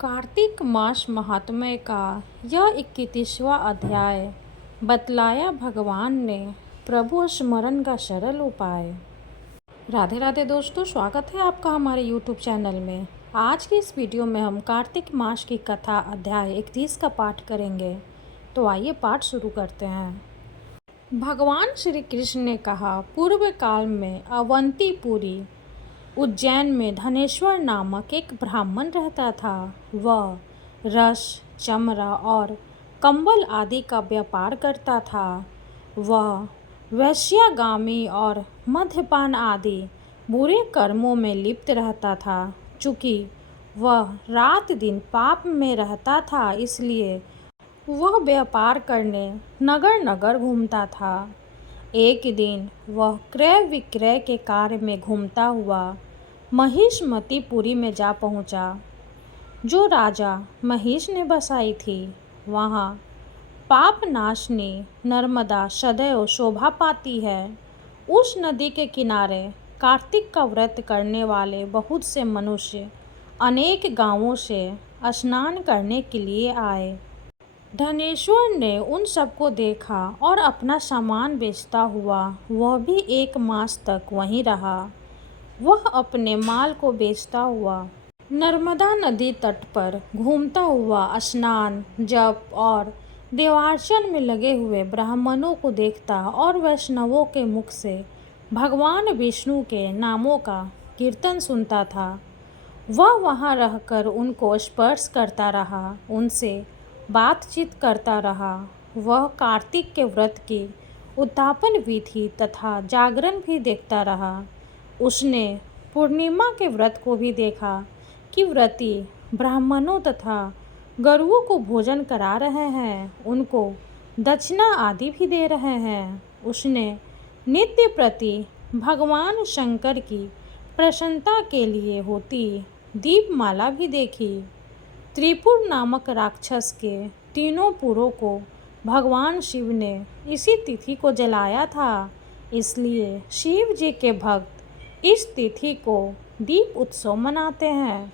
कार्तिक मास महात्म्य का यह 21वां अध्याय बतलाया भगवान ने प्रभु स्मरण का सरल उपाय। राधे राधे दोस्तों, स्वागत है आपका हमारे YouTube चैनल में। आज की इस वीडियो में हम कार्तिक मास की कथा अध्याय 31 का पाठ करेंगे। तो आइए पाठ शुरू करते हैं। भगवान श्री कृष्ण ने कहा, पूर्व काल में अवंतीपुरी उज्जैन में धनेश्वर नामक एक ब्राह्मण रहता था। वह रस, चमड़ा और कंबल आदि का व्यापार करता था। वह वेश्यागामी और मद्यपान आदि बुरे कर्मों में लिप्त रहता था। चूँकि वह रात दिन पाप में रहता था, इसलिए वह व्यापार करने नगर नगर घूमता था। एक दिन वह क्रय विक्रय के कार्य में घूमता हुआ महिष्मतीपुरी में जा पहुंचा, जो राजा महिष ने बसाई थी। वहाँ पापनाशनी नर्मदा सदैव शोभा पाती है। उस नदी के किनारे कार्तिक का व्रत करने वाले बहुत से मनुष्य अनेक गांवों से स्नान करने के लिए आए। धनेश्वर ने उन सबको देखा और अपना सामान बेचता हुआ वह भी 1 मास तक वहीं रहा। वह अपने माल को बेचता हुआ नर्मदा नदी तट पर घूमता हुआ स्नान, जप और देवार्चन में लगे हुए ब्राह्मणों को देखता और वैष्णवों के मुख से भगवान विष्णु के नामों का कीर्तन सुनता था। वह वहाँ रहकर उनको स्पर्श करता रहा, उनसे बातचीत करता रहा। वह कार्तिक के व्रत की उद्यापन विधि तथा जागरण भी देखता रहा। उसने पूर्णिमा के व्रत को भी देखा कि व्रती ब्राह्मणों तथा गरुओं को भोजन करा रहे हैं, उनको दक्षिणा आदि भी दे रहे हैं। उसने नित्य प्रति भगवान शंकर की प्रसन्नता के लिए होती दीपमाला भी देखी। त्रिपुर नामक राक्षस के 3 पुरों को भगवान शिव ने इसी तिथि को जलाया था, इसलिए शिव जी के भक्त इस तिथि को दीप उत्सव मनाते हैं।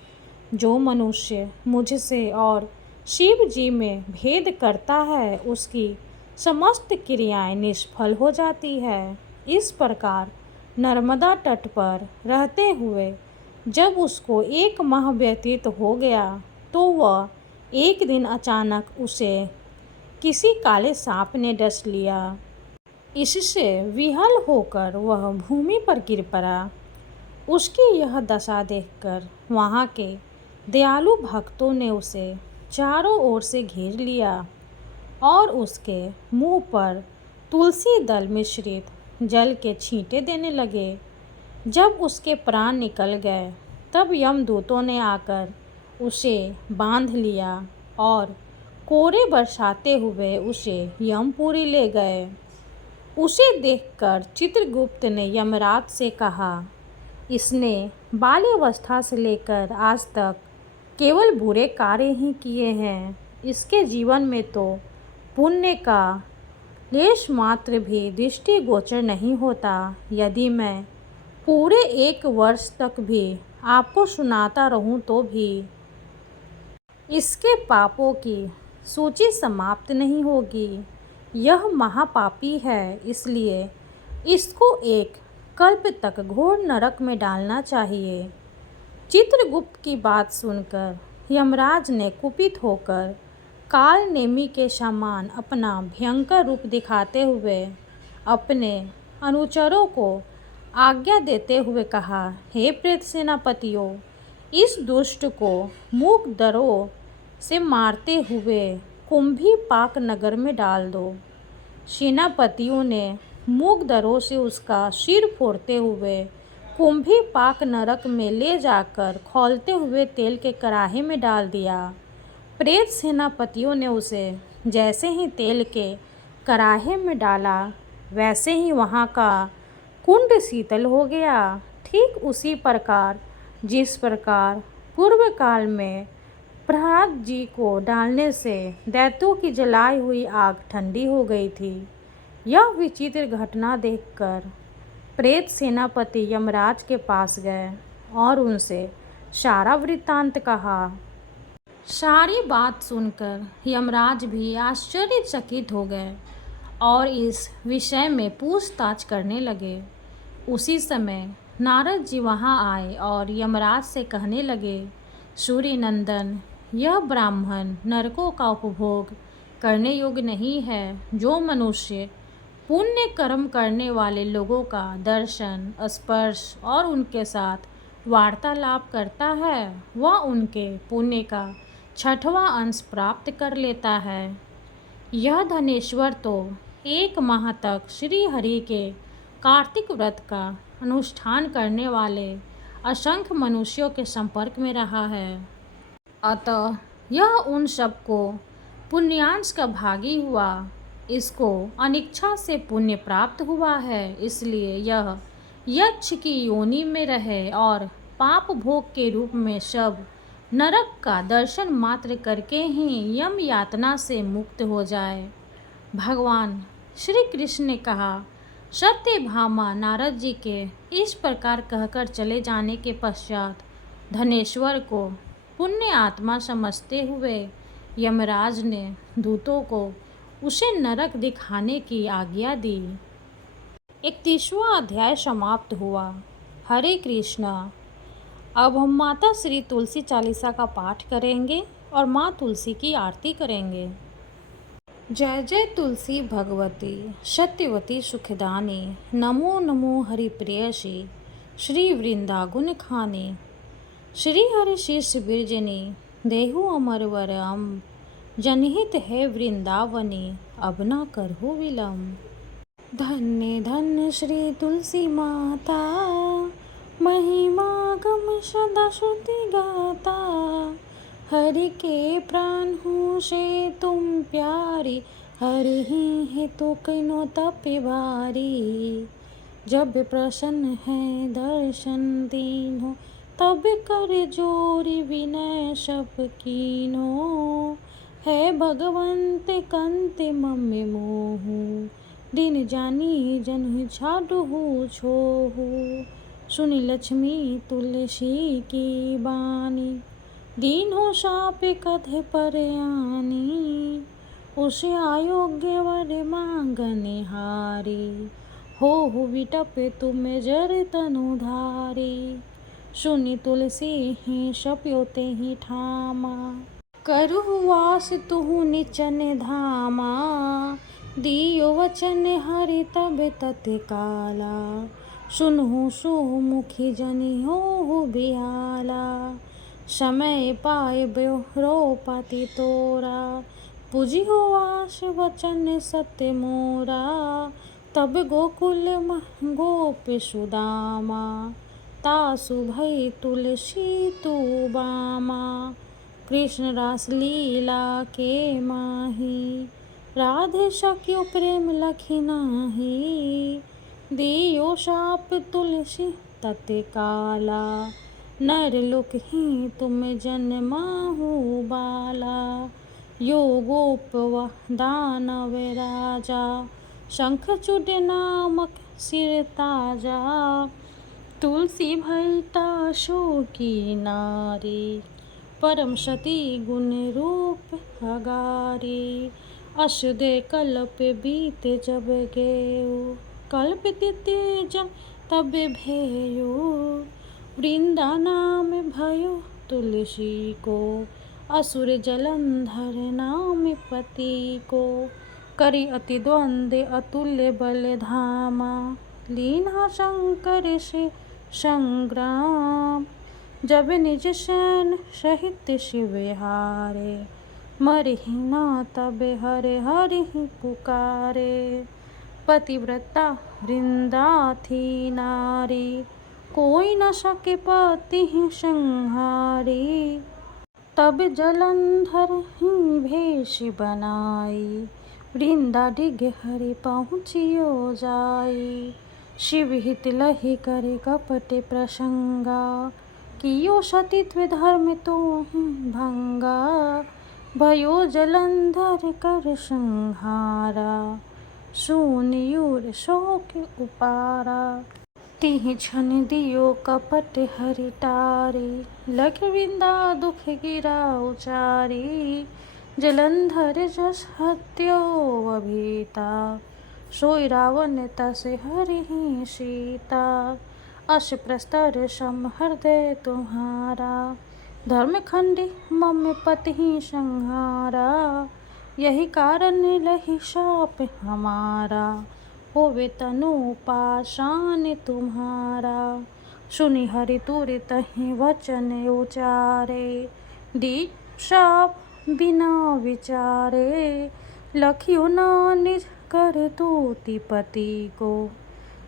जो मनुष्य मुझसे और शिव जी में भेद करता है, उसकी समस्त क्रियाएं निष्फल हो जाती है। इस प्रकार नर्मदा तट पर रहते हुए जब उसको 1 माह व्यतीत हो गया, तो वह एक दिन अचानक उसे किसी काले सांप ने डस लिया। इससे विह्वल होकर वह भूमि पर गिर पड़ा। उसकी यह दशा देखकर वहाँ के दयालु भक्तों ने उसे चारों ओर से घेर लिया और उसके मुंह पर तुलसी दल मिश्रित जल के छींटे देने लगे। जब उसके प्राण निकल गए, तब यमदूतों ने आकर उसे बांध लिया और कोड़े बरसाते हुए उसे यमपुरी ले गए। उसे देखकर चित्रगुप्त ने यमराज से कहा, इसने बाल्यावस्था से लेकर आज तक केवल बुरे कार्य ही किए हैं। इसके जीवन में तो पुण्य का लेश मात्र भी दृष्टिगोचर नहीं होता। यदि मैं पूरे 1 वर्ष तक भी आपको सुनाता रहूं तो भी इसके पापों की सूची समाप्त नहीं होगी। यह महापापी है, इसलिए इसको 1 कल्प तक घोर नरक में डालना चाहिए। चित्रगुप्त की बात सुनकर यमराज ने कुपित होकर काल नेमी के समान अपना भयंकर रूप दिखाते हुए अपने अनुचरों को आज्ञा देते हुए कहा, हे प्रेत सेनापतियों, इस दुष्ट को मूक दरों से मारते हुए कुंभीपाक नगर में डाल दो। सेनापतियों ने मूक दरों से उसका सिर फोड़ते हुए कुंभीपाक नरक में ले जाकर खौलते हुए तेल के कड़ाहे में डाल दिया। प्रेत सेनापतियों ने उसे जैसे ही तेल के कड़ाहे में डाला, वैसे ही वहाँ का कुंड शीतल हो गया। ठीक उसी प्रकार जिस प्रकार पूर्व काल में प्रहलाद जी को डालने से दैत्यों की जलाई हुई आग ठंडी हो गई थी। यह विचित्र घटना देखकर प्रेत सेनापति यमराज के पास गए और उनसे सारा वृत्तांत कहा। सारी बात सुनकर यमराज भी आश्चर्यचकित हो गए और इस विषय में पूछताछ करने लगे। उसी समय नारद जी वहाँ आए और यमराज से कहने लगे, सूर्य नंदन, यह ब्राह्मण नरकों का उपभोग करने योग्य नहीं है। जो मनुष्य पुण्य कर्म करने वाले लोगों का दर्शन, स्पर्श और उनके साथ वार्तालाप करता है, वह उनके पुण्य का 6वां अंश प्राप्त कर लेता है। यह धनेश्वर तो 1 माह तक श्री हरि के कार्तिक व्रत का अनुष्ठान करने वाले असंख्य मनुष्यों के संपर्क में रहा है। अतः यह उन सबको पुण्यांश का भागी हुआ। इसको अनिच्छा से पुण्य प्राप्त हुआ है, इसलिए यह यक्ष की योनि में रहे और पाप भोग के रूप में सब नरक का दर्शन मात्र करके ही यम यातना से मुक्त हो जाए। भगवान श्री कृष्ण ने कहा। सत्यभामा नारद जी के इस प्रकार कहकर चले जाने के पश्चात धनेश्वर को पुण्य आत्मा समझते हुए यमराज ने दूतों को उसे नरक दिखाने की आज्ञा दी। 31वां अध्याय समाप्त हुआ। हरे कृष्णा। अब हम माता श्री तुलसी चालीसा का पाठ करेंगे और माँ तुलसी की आरती करेंगे। जय जय तुलसी भगवती सत्यवती सुखदानी, नमो नमो हरिप्रेयसी श्री वृंदागुन खानी। श्री हरि शीर्ष बिरजनी देहु अमर वरम, जनहित है वृंदावनी अब न करहु विलम्ब। धन्य धन्य श्री तुलसी माता, महिमा गम सदा श्रुति गाता। हरि के प्राण हूँ से तुम प्यारी, हरि ही है तो किनो तपि भारी। जब प्रसन्न है दर्शन दीनो, तब कर जोरी विनय सब कीनो। है भगवंत कंत मम्मी मोहू, दिन जानी जन छाडहु छोहू। सुनी लक्ष्मी तुलसी की बानी, दीन हो साप कथे पर आनी। उसे अयोग्य वर मांगने हारी, हो विटप तुम जर तनुधारी। सुनी तुलसी ही सप्योते ही ठामा, करहु वास तुहु निचन धामा। दियो वचन हरि तब तत्काला, सुनहु सुमुखी जनि होहु बिहाला। समय पाए ब्योरोपति तोरा, पुजिहो आस वचन सत्य मोरा। तब गोकुल गोप सुदामा, तासु भई तुलसी तू बामा। कृष्ण रास लीला के माही, राधे सख्यो प्रेम लखी नाही। दियो शाप तुलसी तत्काला, नर लोक ही तुम जन्माहु बाला। यो गोप व दानव राजा, शंख चूड नामक सिर ताजा। तुलसी भैता शोकी नारी, परम सती गुण रूप हगारी। असुदे कल्प बीते जब गेऊ, कल्प द्वितीय जन तब भेयो। वृंदा नाम भयो तुलसी को, असुर जलंधर नाम पति को। करी अति द्वंद्व अतुल्य बल धामा, लीना शंकर से संग्राम। जब निज सैन सहित शिव हारे, मरहि न तब हरे हरि पुकारे। पतिव्रता वृंदा थी नारी, कोई न सके पति संहारी। तब जलंधर ही भेष बनाई, वृंदा डिग हरि पहुँचियो जाई। शिव हित लहि करे कपट प्रसंगा, कियो सतीत्व धर्म तो भंगा। भयो जलंधर कर संहारा, सुनियुर शोक उपारा। तिहि छन दियो कपट हरि टारी, लख विंदा दुख गिरा उचारी। जलंधर जस हत्यो अभीता, सोई रावण तस हरिहि सीता। अस प्रस्तर सम हृदय तुम्हारा, धर्मखंडी मम पति संहारा। यही कारण लही शाप हमारा, होवे तनु पाषाण तुम्हारा। सुनि हरि तुर तहि वचन उचारे, दी शाप बिना विचारे। लखियो ना निज कर तूति पति को,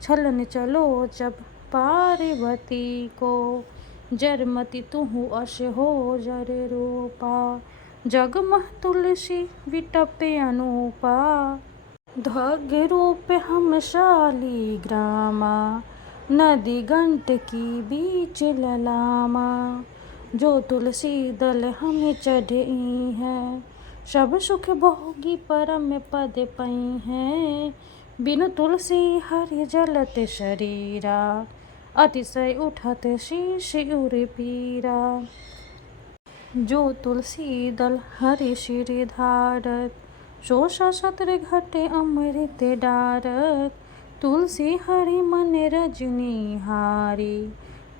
छलन चलो जब पार्वती को। जरमति तुहु अस हो जर रूपा, जगमह तुलसी विटपे अनूपा। ध्वग्य रूप हम शालिग्रामा, नदी गंडकी बीच ललामा। जो तुलसी दल हमें चढ़ई है, सब सुख भोगी परम पद पई है। बिनु तुलसी हरि जलत शरीरा, अतिशय उठत शीश उर पीरा। जो तुलसी दल हरि सिर धारत, सो सत्र घटे अमृत डारत। तुलसी हरि मन रजनी हारी,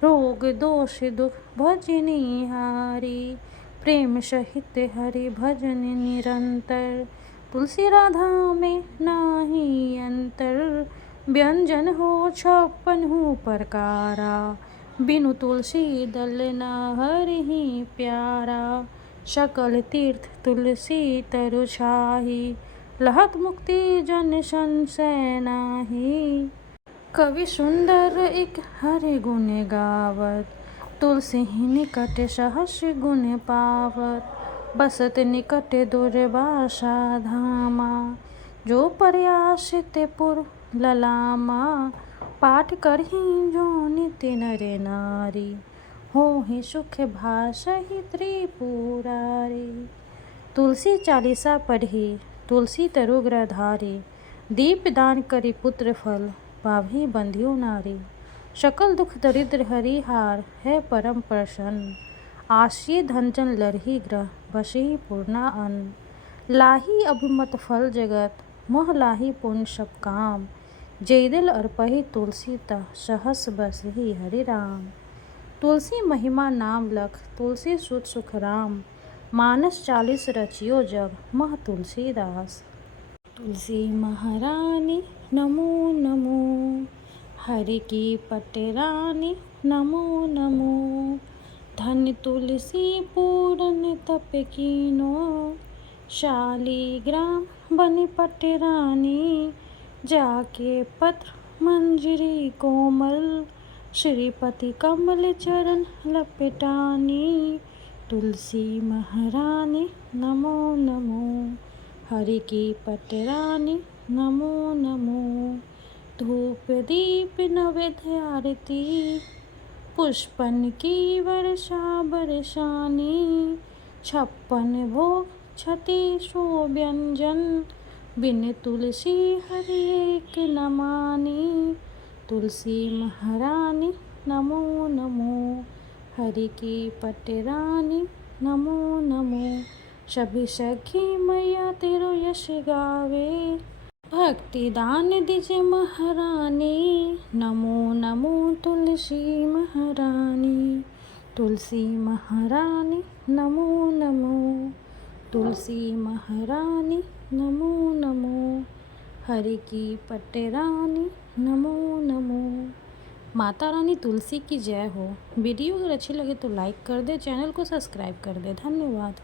रोग दोष दुख भजनी हारी। प्रेम सहित हरि भजन निरंतर, तुलसी राधा में नाही अंतर। व्यंजन हो 56 प्रकारा, बिनु तुलसी दल ना हरिहि प्यारा। सकल तीर्थ तुलसी तरु छाही, लहत मुक्ति जन संशय नाही। कवि सुंदर एक हरि गुण गावत, तुलसी निकट सहस गुण पावत। बसत निकट दुर्वासा धामा, जो प्रयास ते पुर ललामा। पाठ करहि जो नित्य नर नारी, होहि सुख भासहि त्रिपुरारी। तुलसी चालीसा पढ़ी, तुलसी तरु गिरधारी। दीप दान करी पुत्र फल, पावहि बंधियो नारी। सकल दुख दरिद्र हरि हार, है परम प्रसन्न। आसिय धन जन लरहि ग्रह, बसहि पूर्णा अन्न। लाही अभिमत फल जगत, मोह लाही पुण्य सब काम। जय दिल अर्पहि तुलसी तह, सहस बसहि हरि राम। तुलसी महिमा नाम लख, तुलसी सुत सुख राम। मानस 40 रचियो जग, मह तुलसीदास। तुलसी महारानी नमो नमो, हरि की पटरानी नमो नमो। धन्य तुलसी पूरन तप कीनो, शालिग्राम बनि पटरानी। जाके पत्र मंजरी कोमल, श्रीपति कमल चरण लपेटानी। तुलसी महारानी नमो नमो, हरि की पटरानी नमो नमो। धूप दीप नैवेद्य आरती, पुष्पन की वर्षा बरसानी। 56 भोग छति सो व्यंजन, बिन तुलसी हरि एक न मानी। तुलसी महारानी नमो नमो, हरि की पटरानी नमो नमो। सभी सखी मैया तेरो यश गावे, भक्ति दान दीजे महारानी। नमो नमो तुलसी महारानी, तुलसी महारानी नमो नमो। तुलसी महारानी नमो नमो, हरि की पटरानी नमो नमो। माता रानी तुलसी की जय हो। वीडियो अगर अच्छी लगे तो लाइक कर दे, चैनल को सब्सक्राइब कर दे। धन्यवाद।